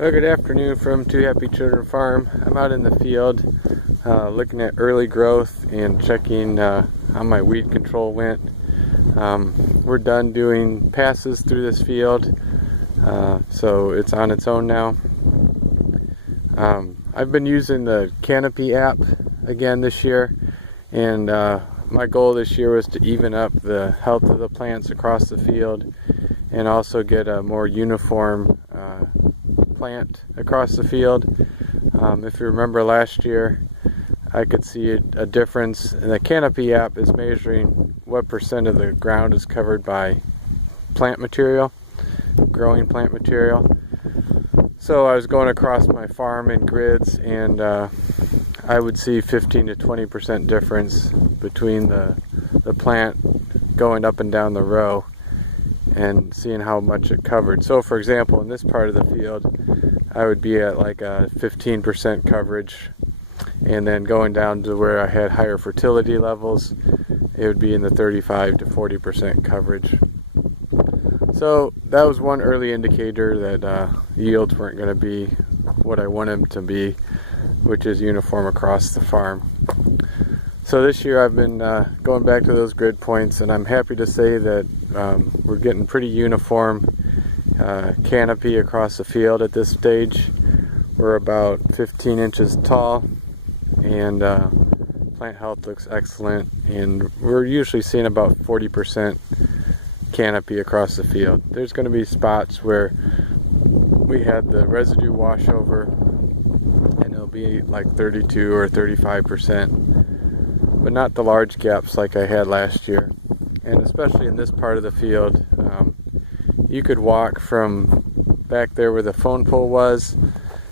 Well, good afternoon from Two Happy Children Farm. I'm out in the field looking at early growth and checking how my weed control went. We're done doing passes through this field, so it's on its own now. I've been using the Canopy app again this year, and my goal this year was to even up the health of the plants across the field and also get a more uniform plant across the field. If you remember last year, I could see a difference, and the Canopy app is measuring what percent of the ground is covered by plant material, growing plant material. So I was going across my farm in grids, and I would see 15 to 20% difference between the plant going up and down the row and seeing how much it covered. So for example, in this part of the field, I would be at like a 15% coverage, and then going down to where I had higher fertility levels, it would be in the 35 to 40% coverage. So that was one early indicator that yields weren't going to be what I want them to be, which is uniform across the farm. So this year I've been going back to those grid points, and I'm happy to say that we're getting pretty uniform canopy across the field at this stage. We're about 15 inches tall, and plant health looks excellent, and we're usually seeing about 40% canopy across the field. There's going to be spots where we had the residue wash over and it'll be like 32 or 35%, but not the large gaps like I had last year. And especially in this part of the field, you could walk from back there where the phone pole was,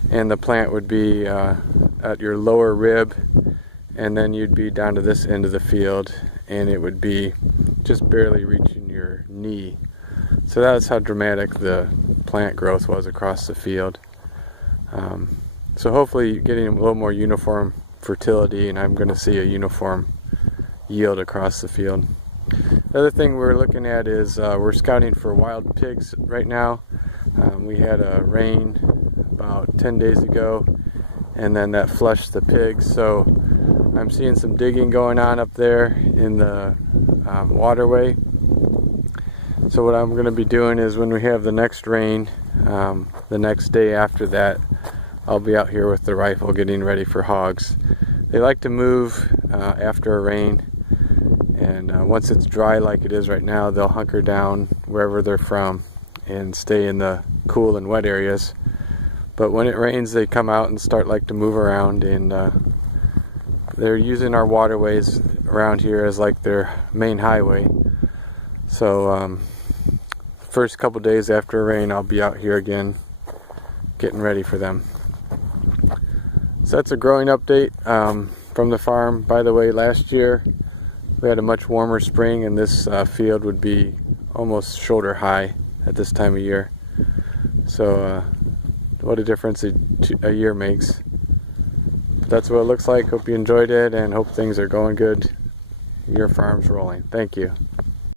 and the plant would be at your lower rib, and then you'd be down to this end of the field, and it would be just barely reaching your knee. So that's how dramatic the plant growth was across the field. So hopefully getting a little more uniform fertility, and I'm going to see a uniform yield across the field. The other thing we're looking at is we're scouting for wild pigs right now. We had a rain about 10 days ago, and then that flushed the pigs. So I'm seeing some digging going on up there in the waterway. So what I'm going to be doing is when we have the next rain, the next day after that, I'll be out here with the rifle getting ready for hogs. They like to move after a rain, and once it's dry like it is right now, they'll hunker down wherever they're from and stay in the cool and wet areas. But when it rains, they come out and start to move around, and they're using our waterways around here as like their main highway. So first couple days after rain, I'll be out here again getting ready for them. So that's a growing update from the farm. By the way, last year we had a much warmer spring, and this field would be almost shoulder high at this time of year. So what a difference a year makes. But that's what it looks like. Hope you enjoyed it, and hope things are going good. Your farm's rolling. Thank you.